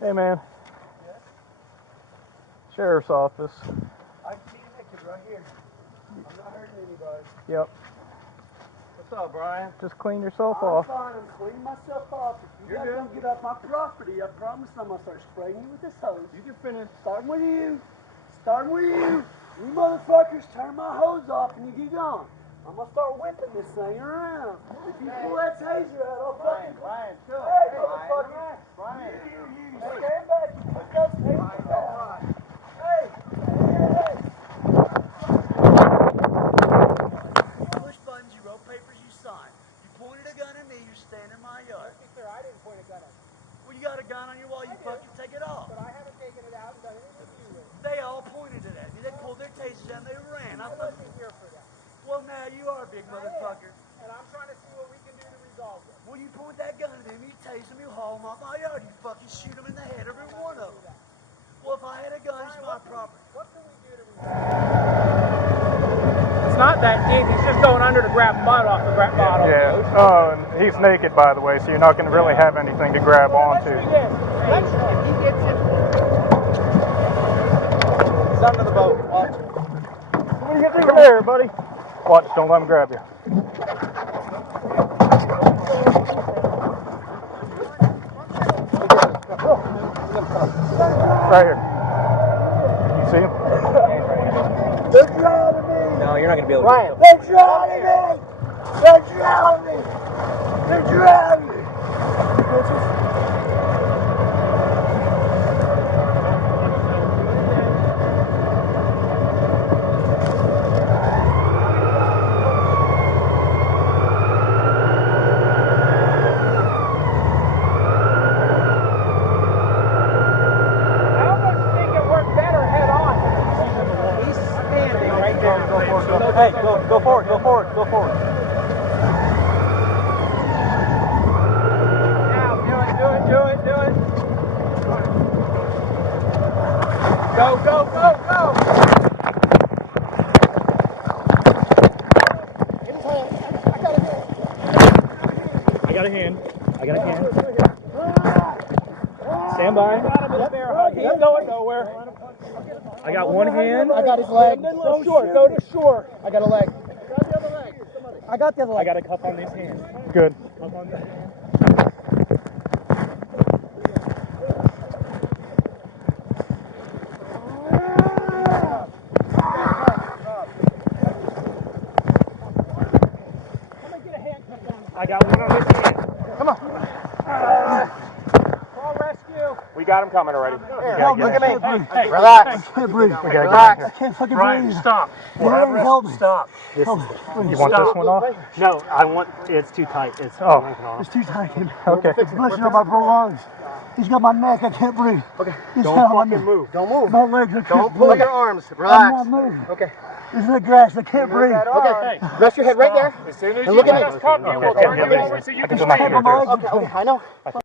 Hey, man. Yes? Sheriff's office. I can see you naked right here. I'm not hurting anybody. Yep. What's up, Brian? Just clean yourself I'm off. fine. I'm cleaning myself off. If you guys don't get off my property, I promise I'm going to start spraying you with this hose. You can finish. Starting with you. Starting with you. You motherfuckers turn my hose off and you get gone. I'm going to start whipping this thing around. If you pull that taser out, I'll fucking... Brian, chill. Hey, motherfucker. Brian. You stand back. You put those tasers down. Hey. You push buttons, you roll papers, you sign. You pointed a gun at me, you're standing in my yard. Let's be clear, I didn't point a gun at you. Well, you got a gun on your wall, you fucking take it off. But I haven't taken it out and done anything to you with it. They all pointed it at me. They pulled their tasers down, they ran. I wasn't here for that. Well, now you are a big motherfucker. And I'm trying to see what we can do to resolve this. Well, you point that gun at them, you tase them, you haul them off my yard, you fucking shoot them in the head, every one of them. Well, if I had a gun, it's my property. What can we do to resolve this? It's not that deep. He's just going under to grab mud off the bottom. Yeah. Oh, and he's naked, by the way, so you're not going to really have anything to grab onto. If he gets in, he's under the boat. Watch. What are you going to do there, buddy? Watch, don't let him grab you. Right here. You see him? They're drowning me! No, you're not going to be able to. Ryan, they're drowning me! They're drowning me! They're drowning me! I almost think it worked better head on. He's standing right there. Hey, go forward, go forward, go forward. Now, do it. Go. I got a hand. Stand by. He ain't going nowhere. I got one hand. I got his leg. Go to shore. I got a leg. I got the other I leg. got a cuff on these hands. Good. Cuff on the hand. I got one on this hand. Come on. Call rescue. We got him coming already. Help, look at me. Hey, Relax. I can't breathe. We gotta Relax. get I can't fucking Brian, breathe. stop. Larry, help me. Stop. You want this one off? No, it's too tight. It's It's too tight. Okay. It's pushing on my lungs. He's got my neck. I can't breathe. Okay. He's Don't fucking move. Don't move. My legs. I can't Don't breathe. pull your arms. I'm Relax. not moving. Okay. This is the grass. I can't breathe. Okay. Rest your head right there. As soon as And look you at let me. us come, you will turn you over so you can breathe. My legs are Okay, I know.